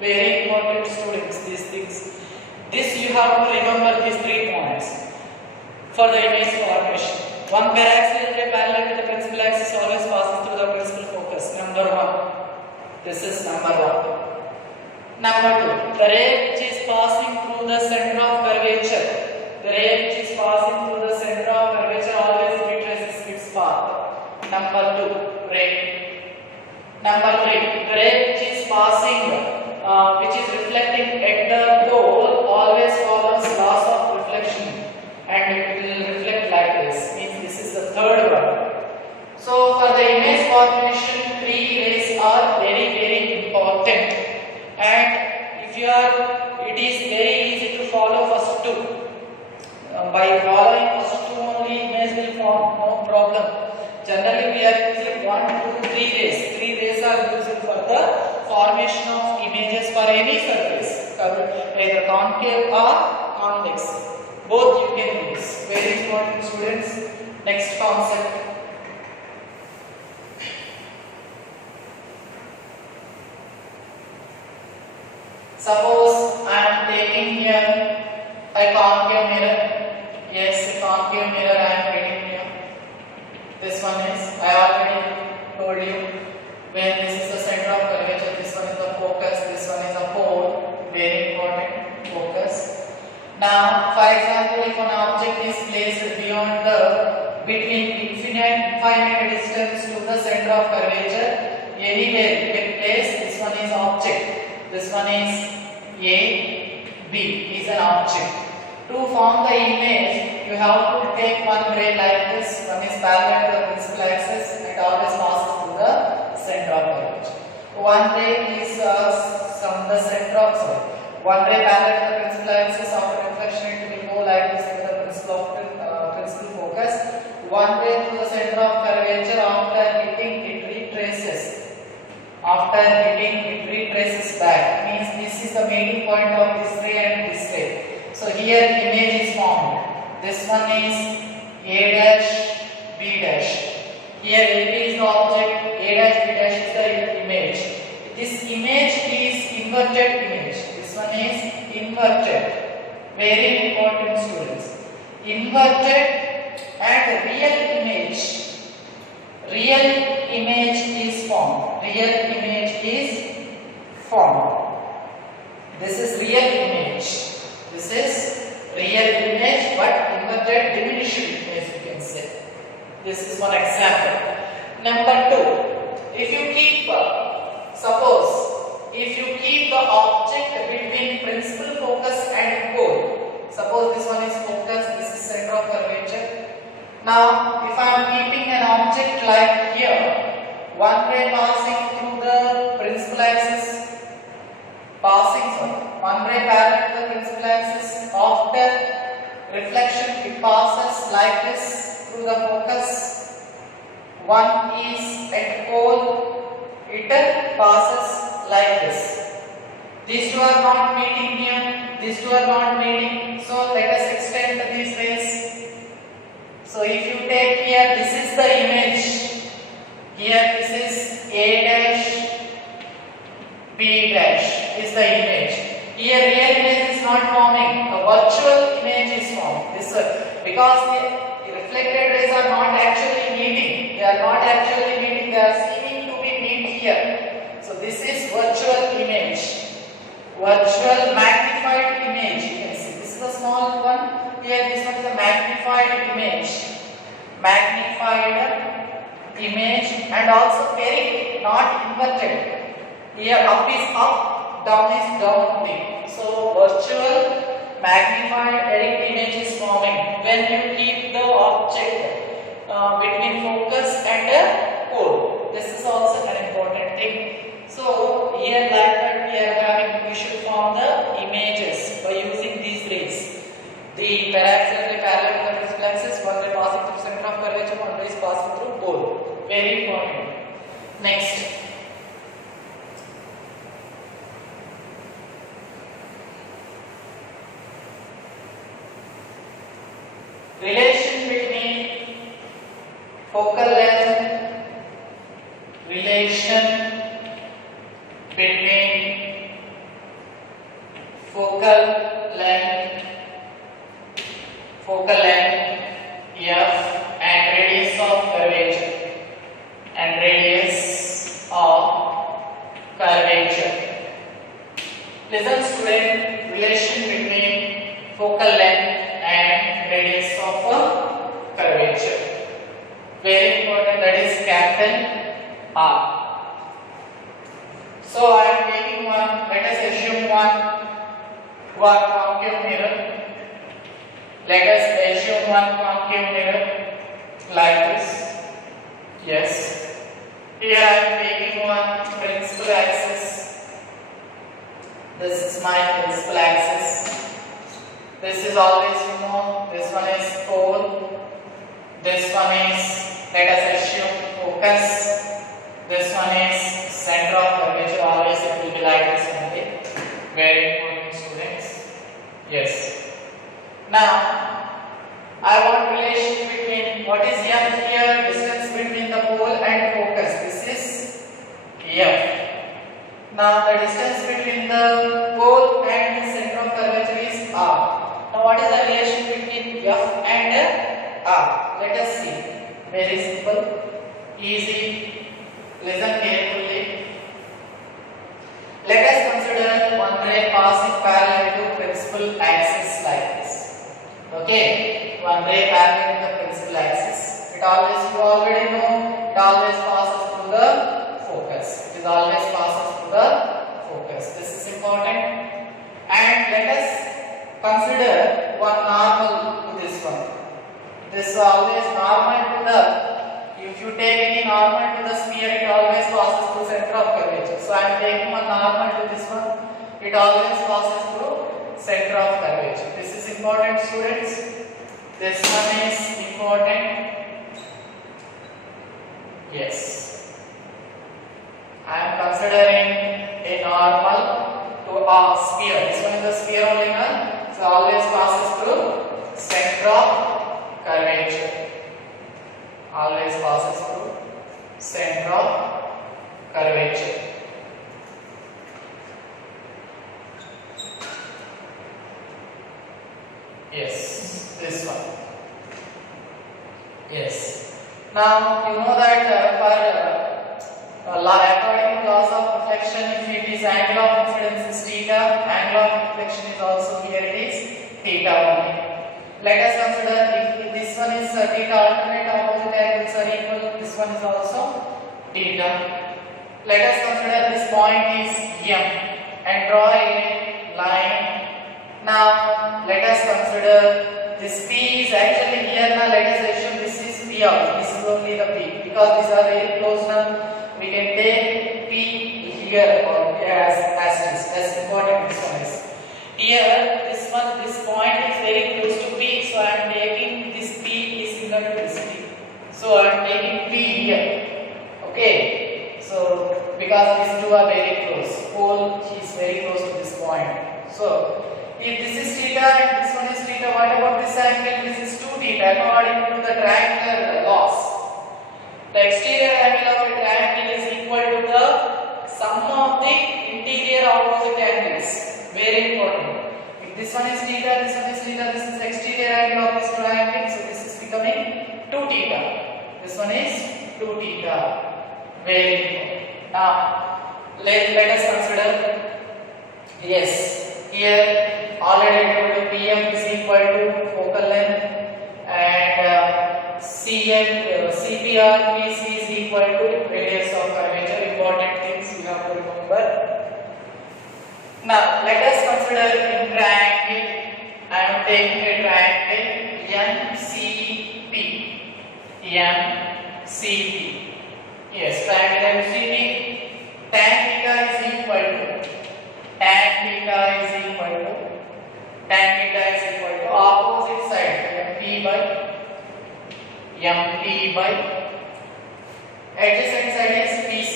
Very important, students, these things. This you have to remember these 3 points for the image formation. One paraxial ray parallel to the principal axis always passes through the principal focus. Number 1. This is number 1. Number 2. The ray which is passing through the center of curvature. The ray which is passing through the center of curvature always retraces its path. Number 2. Ray. Number 3. The ray which is passing which is reflecting at the pole always follows laws of reflection and it will reflect like this. Means this is the third one. So for the image formation, 3 rays are very important. And if you are, it is very easy to follow first 2. By following first 2 only, image will form, no problem. Generally we are using 1, 2, 3 rays. 3 rays are used for the formation of images for any surface, either concave or convex. Both you can use. Very important, students. Next concept. Suppose I am taking here a concave mirror. Yes, a concave mirror I am getting here. This one is, I already told you, when this is the center of curvature, this one is the focus, this one is the pole. Very important, focus. Now, for example, if an object is placed beyond the, between infinite distance to the center of curvature, anywhere you can place, this one is object, this one is A, B is an object. To form the image, you have to take one ray like this. One is parallel to the principal axis and always passes through the center of curvature. One ray is from the center of, one ray parallel to the principal axis. After reflection, it will go like this to the principal focus. One ray to the center of curvature. After hitting, it retraces. After hitting, it retraces back. Means this is the meeting point of this ray and this ray. So here image is formed. This one is A dash, B dash. Here AB is the object, A dash, B dash is the image. This image is inverted image. This one is inverted. Very important, students. Inverted and real image. Real image is formed. Real image is formed. This is real image. This is real image but inverted diminution image, you can say. This is one example. Number 2, if you keep, suppose, if you keep the object between principal focus and pole, suppose this one is focus, this is center of curvature. Now, if I am keeping an object like here, one ray passing through the principal axis, one ray parallel to the principal axis. After reflection, it passes like this through the focus. One is at pole, it passes like this. These two are not meeting here, these two are not meeting. So let us extend these rays. So if you take here, this is the image. Here this is A dash, B dash is the image. Here real image is not forming, a virtual image is formed. This because the reflected rays are not actually meeting. They are not actually meeting, they are seeming to be meet here. So this is virtual image. Virtual magnified image. You can see this is a small one. Here this one is a magnified image. Magnified image and also very not inverted. Here up is up, down is down only. So virtual magnified direct image is forming when you keep the object between very important. Next, relation between focal length, relation between focal length f and radius of curvature Listen student, relation between focal length and radius of a curvature. Very important, that is capital R. So I am taking one, let us assume one concave mirror. Let us assume one concave mirror like this. Yes. Here I am taking one principal axis. This is my principal axis. This is always, this one is pole. This one is, let us assume, focus. This one is center of curvature. Always it will be like this only. Very important students. Yes. Now, I want relation between what is M here, distance between the pole and focus. This is F. Now the distance between the pole and the center of curvature is R. Now what is the relation between F and R? Let us see. Very simple, easy. Listen carefully. Let us consider one ray passing parallel to principal axis like this. Okay, one ray parallel to the principal axis. It always, you already know, it always passes through the focus. It is always passes through the focus. This is important. And let us consider one normal to this one. This is always normal to the. If you take any normal to the sphere, it always passes through center of curvature. So I am taking one normal to this one. It always passes through center of curvature. This is important, students. This one is important. Yes. I am considering a normal to a sphere. This one is a sphere only, na? So always passes through center of curvature. Always passes through center of curvature. Yes, this one. Yes. Now you know that for according to laws of reflection, if it is angle of incidence is theta, angle of reflection is also here it is theta only. Let us consider if this one is theta, alternate opposite angles are equal, this one is also theta. Let us consider this point is M and draw a line. Now let us consider this P is actually here. Now let us assume this is P out. This is only the P because these are very close now. We can take P here or here as this. That's important. This one is here. This point is very close to P, so I am taking this P is similar to this P. So I am taking P here. Okay. So because these two are very close, pole is very close to this point. So if this is theta and this one is theta, what about this angle? This is 2 theta according to the triangular laws. The exterior angle of a triangle is equal to the sum of the interior opposite angles. Very important. If this one is theta, this one is theta, this is exterior angle of this triangle, so this is becoming 2 theta. This one is 2 theta. Very important. Now let us consider. Yes, here already told PM is equal to focal length and CPR PC is equal to radius of curvature. Important things you have to remember. Now let us consider in triangle. I am taking a triangle MCP. MCP. Yes, triangle MCP. Tan theta is equal to opposite side MP by Adjacent side is PC.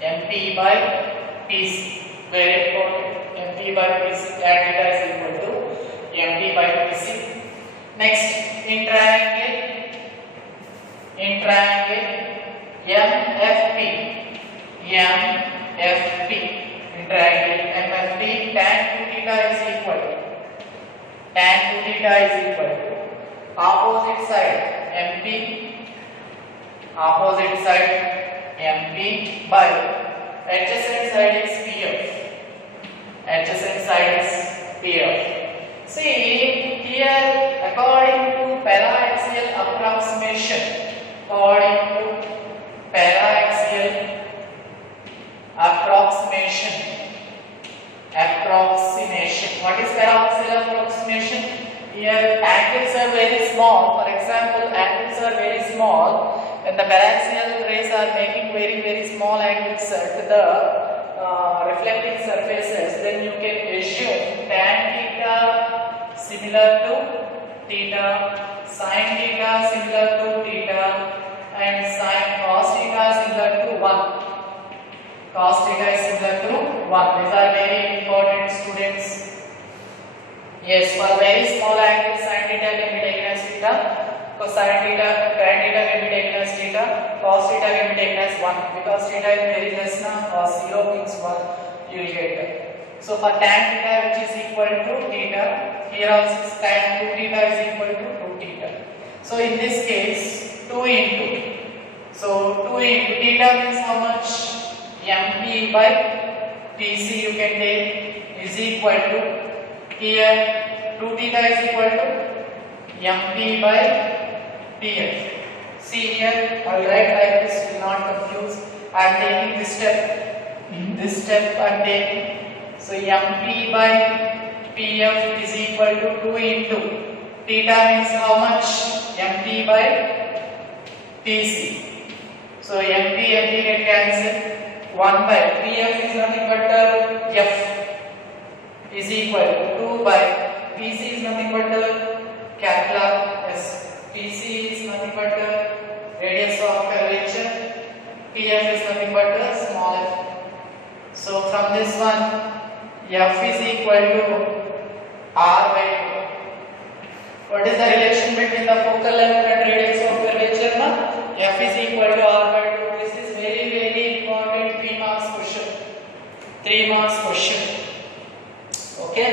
MP by PC. Very important. MP by PC. Tan theta is equal to MP by PC. Next, in triangle MFP. MFP. In triangle MFP, tan 2 theta is equal to opposite side MP by adjacent side is PF. See here, according to para-axial approximation, what is para-axial approximation? Here angles are very small. For example, angles are very small. When the paraxial rays are making very small angles at the reflecting surfaces, then you can assume tan theta similar to theta, sin theta similar to theta, and sin cos theta similar to 1. Cos theta is similar to 1. These are very important, students. Yes, for very small angles, sin theta can be taken as theta, cosine theta, tan theta can be taken as theta, cos theta can be taken as 1. Because theta is very less now, cos 0 means 1, you will get that. So for tan theta which is equal to theta, here also tan 2 theta is equal to 2 theta. So in this case, 2 into. So 2 into theta means how much? MP by PC you can take is equal to, here 2 theta is equal to MP by PF. See here, I will write like this, will not confuse. I am taking this step. This step I am taking. So MP by PF is equal to 2 into theta means how much? MP by PC. So MP get cancelled. 1 by PF is nothing but F is equal to 2 by PC is nothing but capital S. PC is nothing but radius of curvature. PF is nothing but small f. So from this one, F is equal to R by 2. What is the relation between the focal length and radius of curvature? F is equal to R by 2. This is very important 3 marks question. 3 marks question. Okay.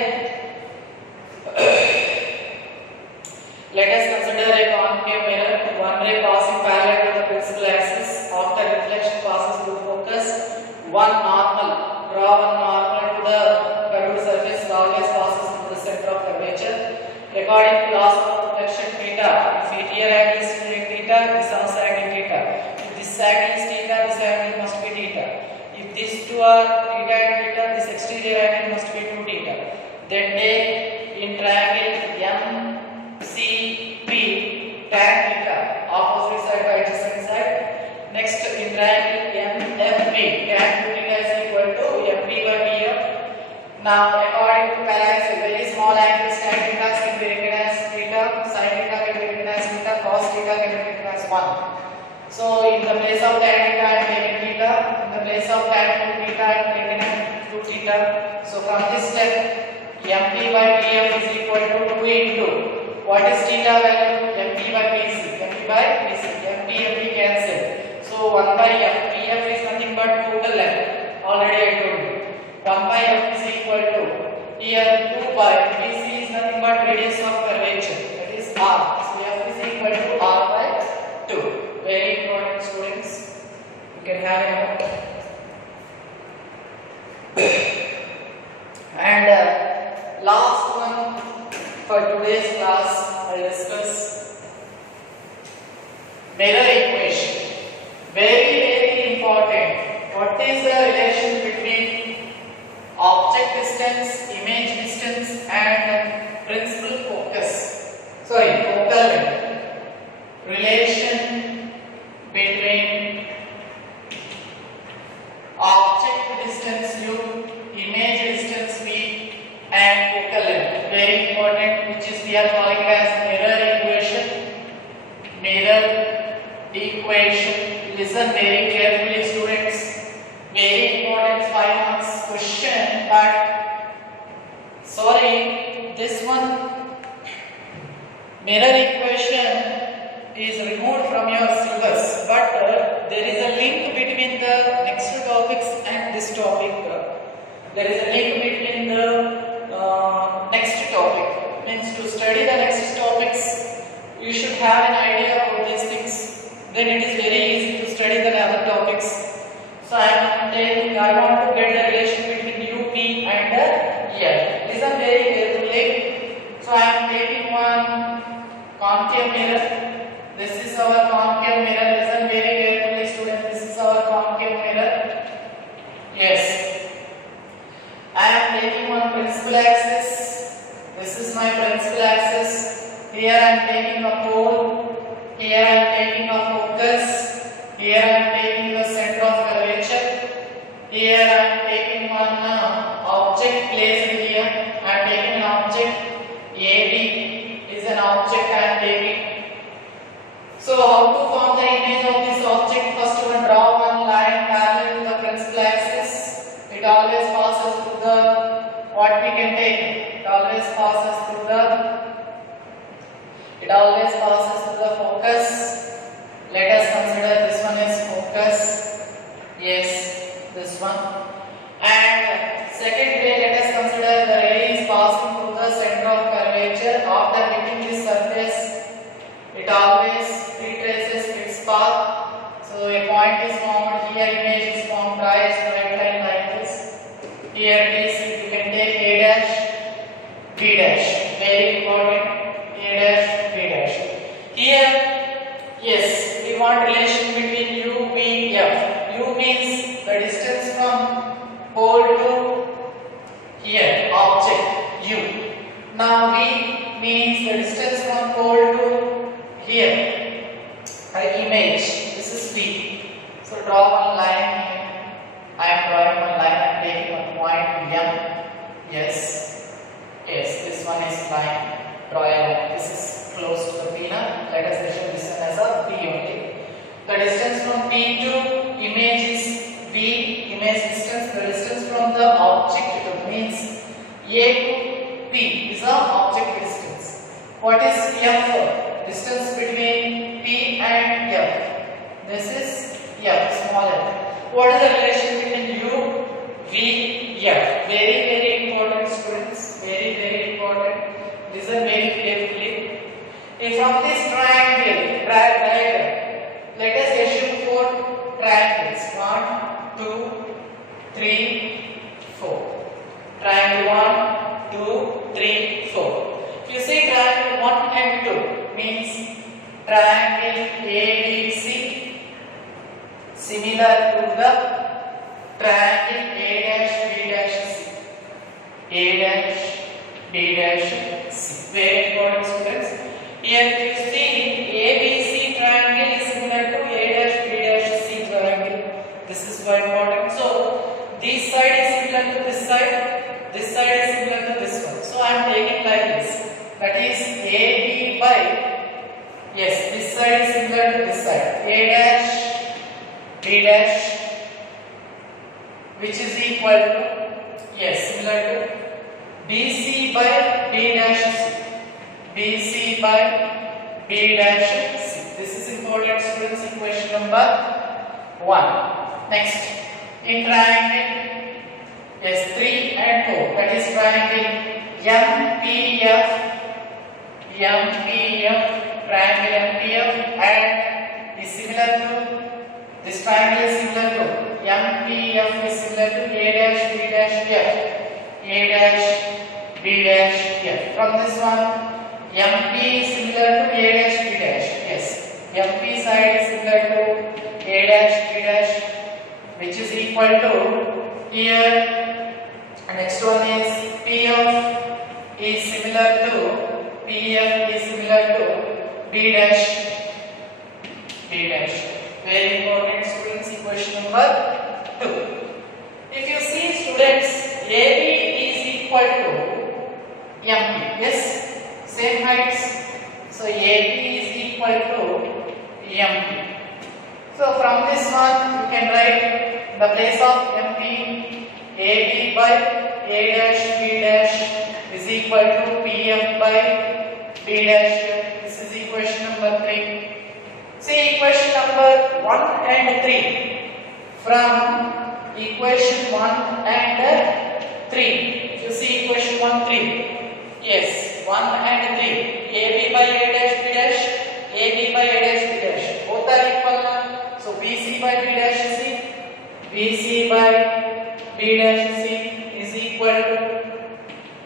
Let us consider a concave mirror. One ray passing parallel to the principal axis. After reflection passes through focus. One normal. Draw one normal to the curved surface. Always passes through the center of curvature. According to laws of reflection theta, if here angle is theta, this also angle theta. If this angle is theta, this angle must be theta. If these two are theta and theta, this exterior angle must be 2 theta. Then take in triangle MCP tan theta, opposite side by adjacent side. Next in triangle MFP, tan theta is equal to MP by PF. Now according to parallax, very small angles tan theta can be written as theta, sin theta can be written as theta, cos theta can be written as 1. So in the place of tan theta I am taking theta, in the place of tan 2 theta I am taking 2 theta. So from this step, MP by PF is equal to 2 into what is theta value? MP by PC. MP cancel. So 1 by F. PF is nothing but focal length. Already I told you. 1 by F is equal to here 2 by PC is nothing but radius of curvature. That is R. So F is equal to R by 2. Very important, students. You can have a note. And last one for today's class, I will discuss mirror equation. Very important. What is the relation between object distance, image distance, and principal focus? Focal length. Relation between object distance U, image distance V, and focal length. Very important, which is we are calling as mirror equation. Mirror equation. Listen very carefully, students. Very important 5 marks question, but sorry, this one mirror equation is removed from your syllabus, but there is a link between the next topics and this topic. There is a link between the next topic. Means to study the next topics, you should have an idea about these things. Then it is very easy to study the other topics. So I want to get the relation between U, P and L. Listen very carefully. So I am taking one concave mirror. This is our concave mirror. Listen very carefully, students. This is our concave mirror. Yes. I am taking one principal axis. This is my principal axis. Here I am taking a pole. Here I am taking a focus. Here I am taking the center of curvature. Here I am taking one object placed here. I am taking an object. AB is an object I am taking. So how to form the image of this object? First we draw one line parallel to the principal axis. It always passes through the what we can take. It always passes through the focus. Let us consider this one is focus. Yes, this one. And second way, let us consider the ray is passing through the center of curvature. After hitting this surface, it always retraces its path. So a point is formed here, image is formed by straight line like this. Here it is, you can take A dash, B dash. Very important. A dash, B dash. Here, yes, we want relation between U, V, F. U means the distance from pole to here, object U. Now V means the distance from pole to here, image. This is V. So draw one line here. I am drawing one line. I am taking a point M. Yes, this one is line. Draw a line. This is close to the P now. Let us assume this one as a P only. The distance from P to image is V, image distance. The distance from the object to means A to P is the object distance. What is F? Distance between P and F. This is F, small f. What is the relation between U, V, F? Very important, students. Very important. Listen very carefully. From this triangle, diagram, let us assume 4 triangles. 1, 2, 3, 4. Triangle 1, 2, 3, 4. If you see triangle 1 and 2, means triangle ABC similar to the triangle A dash B dash C. A dash B dash C. Very important, students. Here if you see ABC triangle is similar to A dash B dash C triangle. This is very important. So this side is similar to this side. This side is similar to this one. So I am taking like this. That is AB by, yes, this side is similar to this side. A dash B dash, which is equal to, yes, similar to BC by B dash C. BC by B dash C. This is important, students. Equation number 1. Next, in triangle, yes, 3 and 4. That is triangle MPF. Triangle MPF and is similar to, this triangle is similar to, MPF is similar to A dash B dash F. A dash B dash F. From this one, MP is similar to A dash B dash. Yes, MP side is similar to A dash B dash, which is equal to, here, next one is PF is similar to, PF is similar to B dash. Very important, students. Equation number 2. If you see, students, AB is equal to MP. Yes, same heights. So AB is equal to MP. So from this one you can write in the place of MP AB by A dash B dash is equal to PF by B dash. This is equation number 3. See equation number 1 and 3. From equation 1 and 3. You see equation 1, 3. Yes, 1 and 3. AB by A dash B dash, AB by A dash B dash. Both are equal. So BC by B dash C, BC by B dash C is equal to,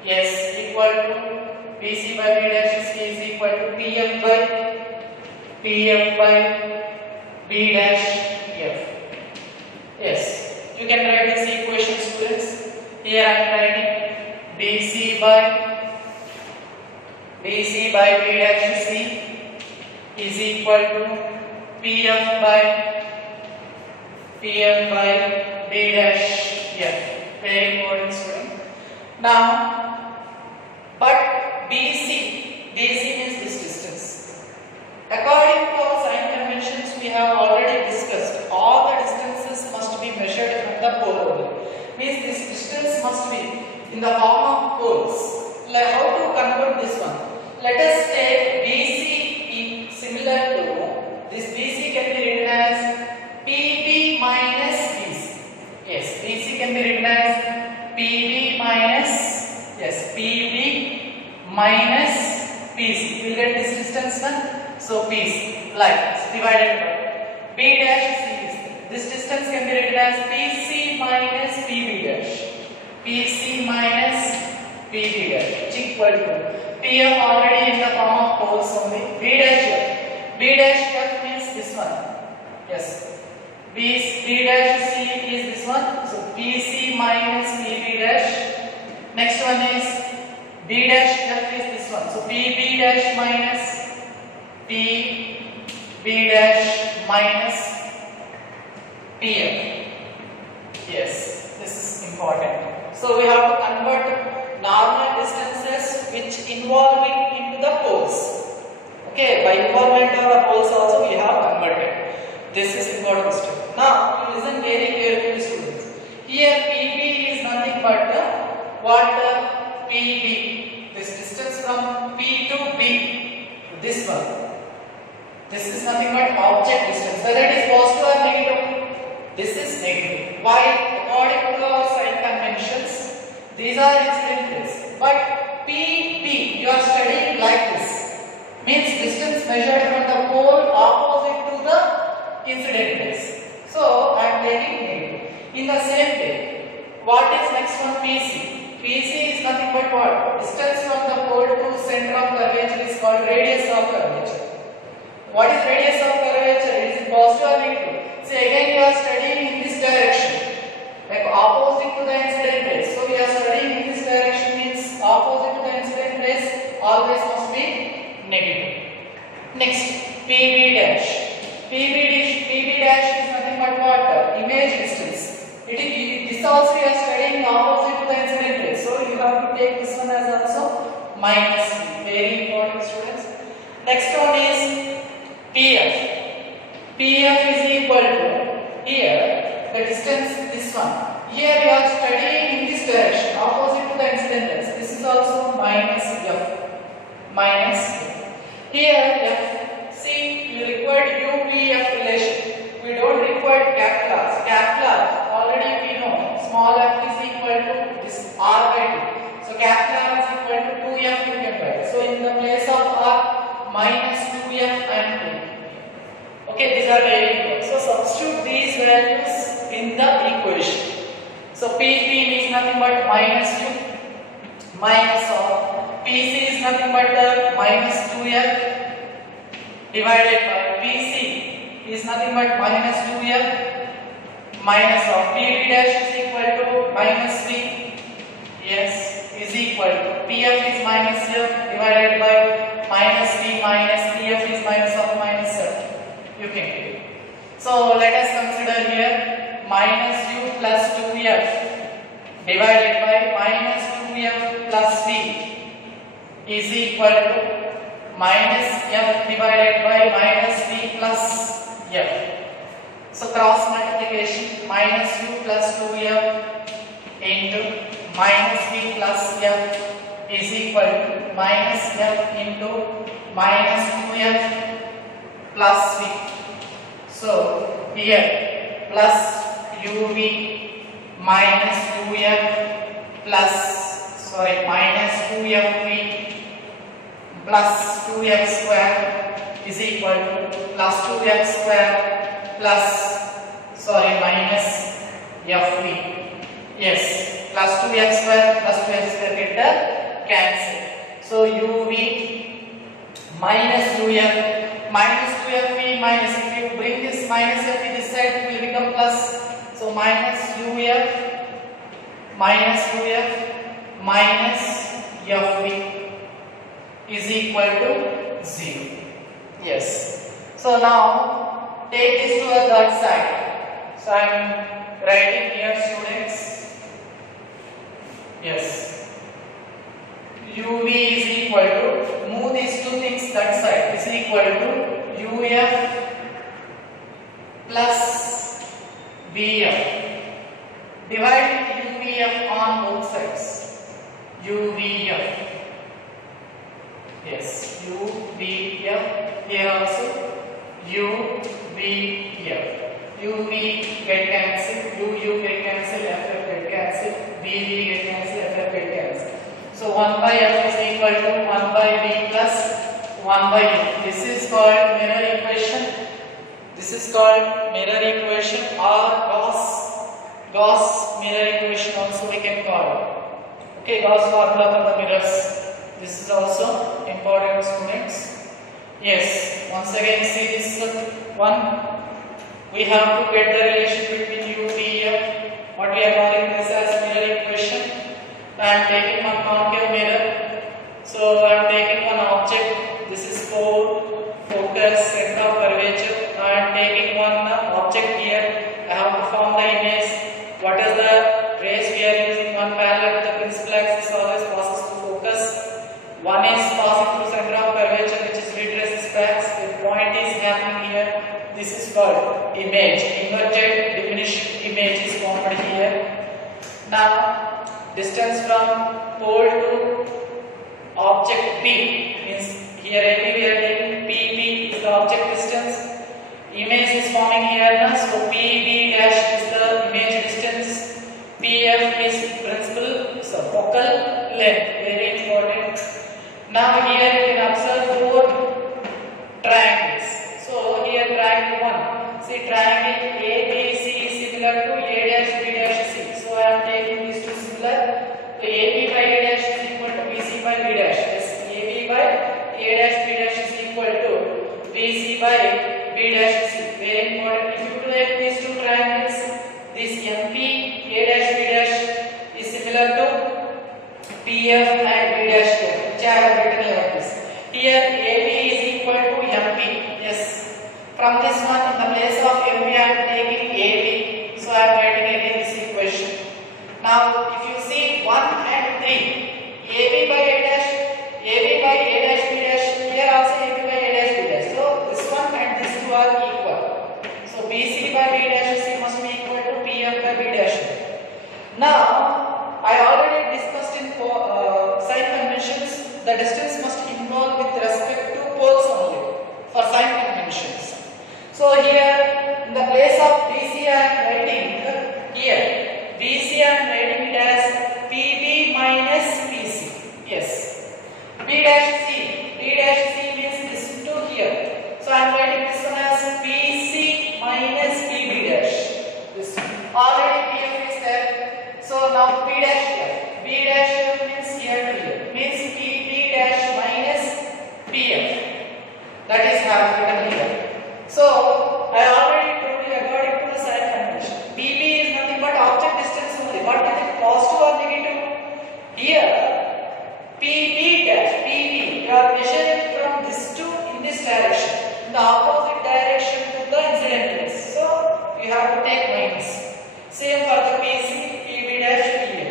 yes, equal to BC by B dash C is equal to PF by B dash F. Yes, you can write this equation, students. Here I am writing BC by B dash C is equal to PF by B dash F. Very important, student. Now, but BC means this distance. According to our sign conventions, we have already discussed all the distances must be measured from the pole only. Means this distance must be in the form of poles. Like how to convert this one? Let us take BC similar to this. BC can be written as PB minus BC. Yes, BC can be written as PB minus, yes, PB minus PC. We'll get this distance now. So PC, like this, divided by B dash C is there. This distance can be written as PC minus PB dash. PC minus PB dash, which equal to PF already in the form of poles only. B dash F. B dash F means this one. Yes. B dash C is this one. So PC minus PB dash. Next one is B dash F is this one. So PB dash minus PB dash minus PF. Yes, this is important. So we have to convert normal distances which involving into the poles. Okay, by involvement of the poles also we have converted. This is important step. Now you listen very carefully, students. Here PB is nothing but what PB. This distance from P to B. This one. This is nothing but object distance. Whether it is positive or negative, this is negative. Why? According to our sign conventions, these are incident rays. But PB, you are studying like this. Means distance measured from the pole opposite to the incident rays. So I am taking negative. In the same way, what is next one? PC. PC is nothing but what? Distance from the pole to center of curvature is called radius of curvature. What is radius of curvature? Is it positive or negative? See, again you are studying in this direction, like opposite to the incident rays. So we are studying in this direction means opposite to the incident rays always must be negative. Next, PB dash. PB dash is nothing but what? Image distance. This also you are studying opposite to the incident rays. So you have to take this one as also minus. Very important, students. Next one is PF. PF is equal to, here the distance, this one. Here you are studying in this direction opposite to the incident rays. This is also minus F. Minus F. Here F. See, you required UPF relation. We don't require cap class. Cap class already we know. Small f is equal to this r by 2. So cap class is equal to 2f you can write. So in the place of r, minus 2f I am taking. Okay, these are very important. So substitute these values in the equation. So PP is nothing but minus 2 minus of PC is nothing but minus 2f divided by PC is nothing but minus 2f minus of PB dash is equal to minus V. Yes, is equal to PF is minus F divided by minus V minus PF is minus of minus F. You can take. So let us consider here minus U plus 2F divided by minus 2F plus V is equal to minus F divided by minus V plus F. So cross multiplication, minus u plus 2f into minus v plus f is equal to minus f into minus 2f plus v. So here plus uv minus 2f plus minus 2fv plus 2f square is equal to plus 2f square plus minus fv. Yes, plus 2f square get the cancel. So uv minus ufv minus, if you bring this minus f this side, it will become plus. So minus uf minus fv is equal to 0. Yes. So now take this to the third side. So I am writing here, students. Yes. uv is equal to, move these two things that side, is equal to uf plus vf. Divide uvf on both sides. uvf. Yes, uvf. Here also uvf. uv get cancelled, uu get cancelled, ff get cancelled, vv get cancelled, ff get cancelled. So 1 by f is equal to 1 by v plus 1 by u. This is called mirror equation. This is called mirror equation or Gauss mirror equation also we can call it. Okay, Gauss formula for the mirrors. This is also important, students. Yes, once again see this one. We have to get the relation between u, v, f. What we are calling this as mirror equation. I am taking one concave mirror. So I am taking one object. This is focus, center of curvature. I am taking one object here. I have to form the image. What is the rays we are using? One parallel to the principal axis always passes through focus. One is passing through center of curvature, which is retraces backs. The point is happening here. This is called image. Inverted diminished image is formed here. Now, distance from pole to object P means here AB we are taking PB is the object distance. Image is forming here now. So PB dash is the image distance. PF is principal, so focal length. Very important. Now here you can observe 4 triangles. So here triangle 1. See triangle ABC is similar to A dash B dash C. So I am taking these two similar. So AB by A dash is equal to BC by B dash. Yes, AB by A dash B dash is equal to BC by B dash C. Very important. If you take these two triangles, this MP A dash B dash is similar to PF and B dash here, which I have written like this. Here AB is equal to MP. Yes. From this one, in the place of MP, I am taking AB. So I am writing again this equation. Now, if you see 1 and 3, AB by A dash, AB by A dash B dash, here also AB by A dash B dash. So this one and this two are equal. So BC by B dash C must be equal to PF by B dash. Now, I already discussed in sign conventions, the distance must involve with respect to poles only for sign conventions. So here, in the place of BC, I am writing here. BC I am writing it as PB minus PC. Yes. B dash C. B dash C means this two here. So I am writing this one as PC minus PB dash. This already PF is there. So now P dash here. B dash here means here to here. Means PB dash minus PF. That is written here. So I already told you according to the sign convention. PB is nothing but object distance only. What is it? Positive or negative? Here PB dash PB. You are measuring from this to in this direction. In the opposite direction to the incident place. So you have to take minus. Same for the PC PB dash PA.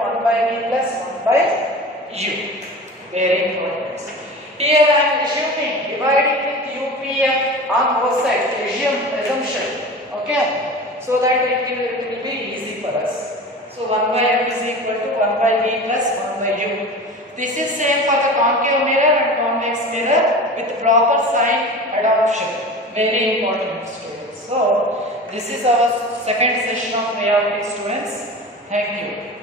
1 by v plus 1 by u. Very important. Here I am assuming dividing with UPF on both sides. Assumption. Okay. So that it will be easy for us. So 1 by f is equal to 1 by v plus 1 by u. This is same for the concave mirror and convex mirror with proper sign adoption. Very important, students. So this is our second session of reality, students. Thank you.